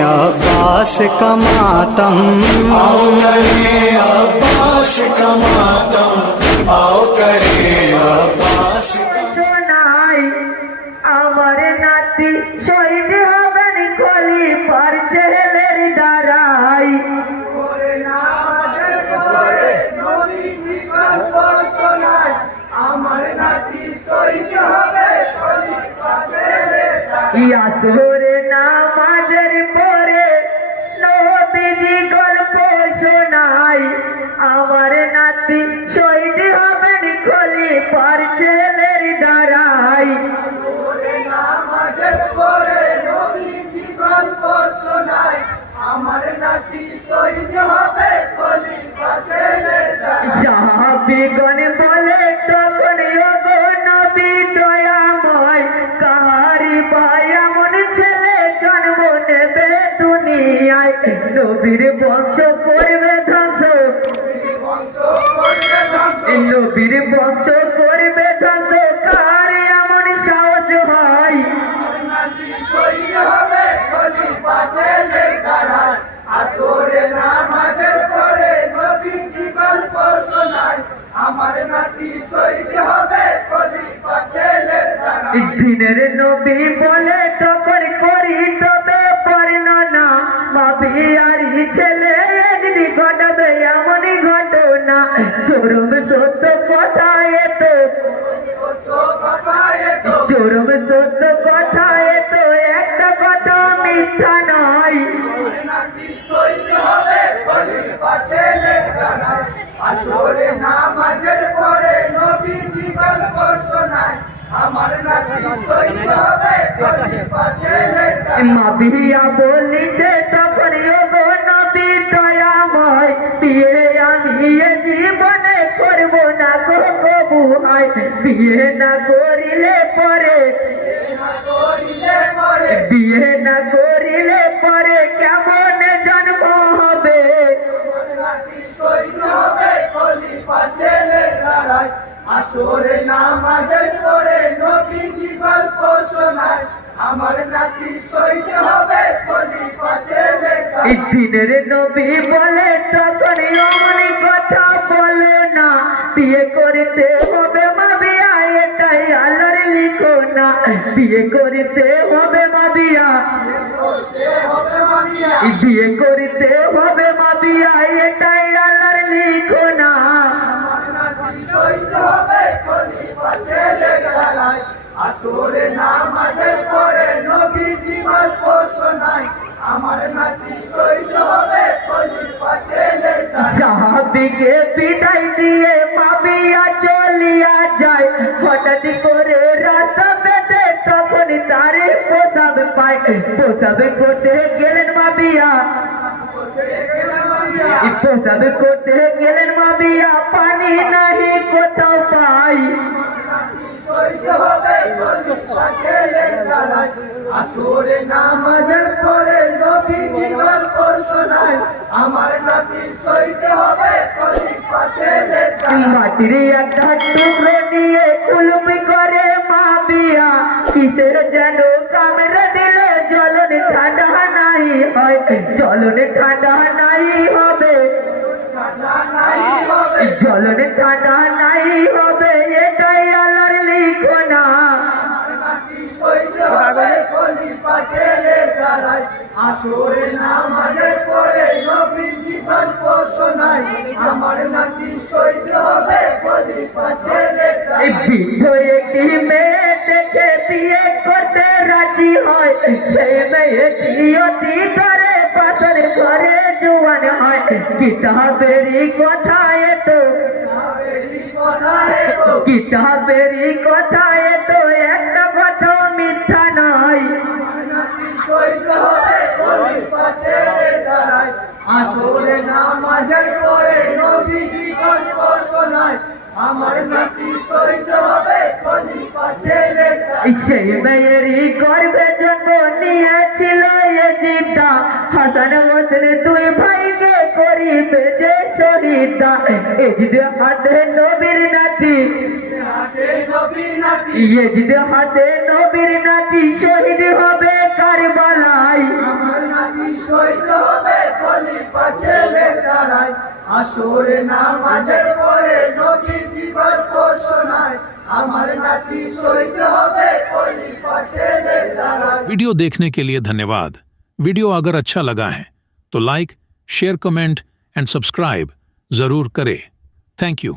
अब्बास का मातम आओ करें अब्बास का मातम आओ करें अब्बास का শোনাই আমার নাতি শহীদ হবেন খলিফার ছেলের দ্বারাই ইয়াসরে নামাজের সাহাবিগণ বলে তখন ওগো নবী দয়াময় কাহারি পায় এমন ছেলে জন্ম নেবে দুনিয়ায় নবীর বংশ করবে ধ্বংস। নবীর বংশ দিনের নবী বলে তখন করি তবে পরিণনা ভাবি, আর ছেলে, একদিন ঘটাবে এমনই ঘটনা। চরম সত্য কথা এত। চরম সত্য কথা এত, একটা কথা মিথ্যা নয়। নাতি শহীদ শোনায় আমার নাতি শহীদ হবে খলিফা ছেলের দ্বারা। মা বিয়া বলিছে তখন নবী দয়াময় বিয়ে আমি জীবনে করব না গো কবু হয় বিয়ে না করিলে পরে বিয়ে না করিলে পরে কেমন জন্ম হবে। আসরে নামাজের পরে শোনায় আমার নাতি হবে দিনের নবী বলে তখন অমনি কথা বলো না। বিয়ে করতে হবে মা বিয়া এটাই আল্লাহর লিখো না বিয়ে করতে হবে মা বিয়া বিয়ে করতে হবে মা বিয়া এটাই আল্লাহর লিখো না। আসরে পরে নবীজি আমার নাতি শহীদ হবে খলিফা ছেলের দ্বারায়। সাহাবিকে বিদায় দিয়ে মাবিয়া চলিয়া যায়। হঠাৎ করে রাস্তা পেতে তখন তারে পোশাব পায়। পোশাব করতে গেলেন মাবিয়া। পোশাব করতে গেলেন মাবিয়া। পানি নাহি কোথাও পাই শহীদ হবে খলিফা ছেলের দ্বারায়। আসরে নামাজের পরে নবীজি গল্প শোনায় আমার নাতি হবে মাটির একটা টুকরো নিয়ে কুলুমি করে মাবিয়া কিসের যেন কামড়ে দিলে? জলন ঠান্ডা নাই হয়। জলন ঠান্ডা নাই হবে। ঠান্ডা নাই হবে। জলন ঠান্ডা নাই হবে। এটাই ছেলের। আসরে নামাজের পরে নবীজি গল্প শোনায় আমার নাতি শহীদ হবে খলিফা ছেলের মেয়ে দেখে বিয়ে করতে রাজি হয়। সেই মেয়েটি অতি করে পাথর ঘরে জোয়ান হয়। কিতাবেরই কথা এত। আবেরি কথা এগো, কিতাবেরই কথা নামাজের পরে নবীজি গল্প শোনায় আমার নাতি শহীদ হবে খলিফা ছেলের দ্বারায়। সেই মেয়েরই গর্ভে জন্ম নিয়েছিল এ জিদ্দা হাসান হোসেন দুই ভাইকে করিবে যে শহীদা এজিদ হাতে নবীর নাতি। হাতে নবী নাতি। এজিদ হাতে নবীর নাতি শহীদ হবে কারবালায়। আমার নাতি সইতে হবে খলিফা ছেলে তারাই আসরে নামাজের পরে নবী গল্প শোনায় আমার নাতি সইতে হবে খলিফা ছেলে তারাই वीडियो देखने के लिए धन्यवाद वीडियो अगर अच्छा लगा है तो like share comment and subscribe जरूर करें थैंक यू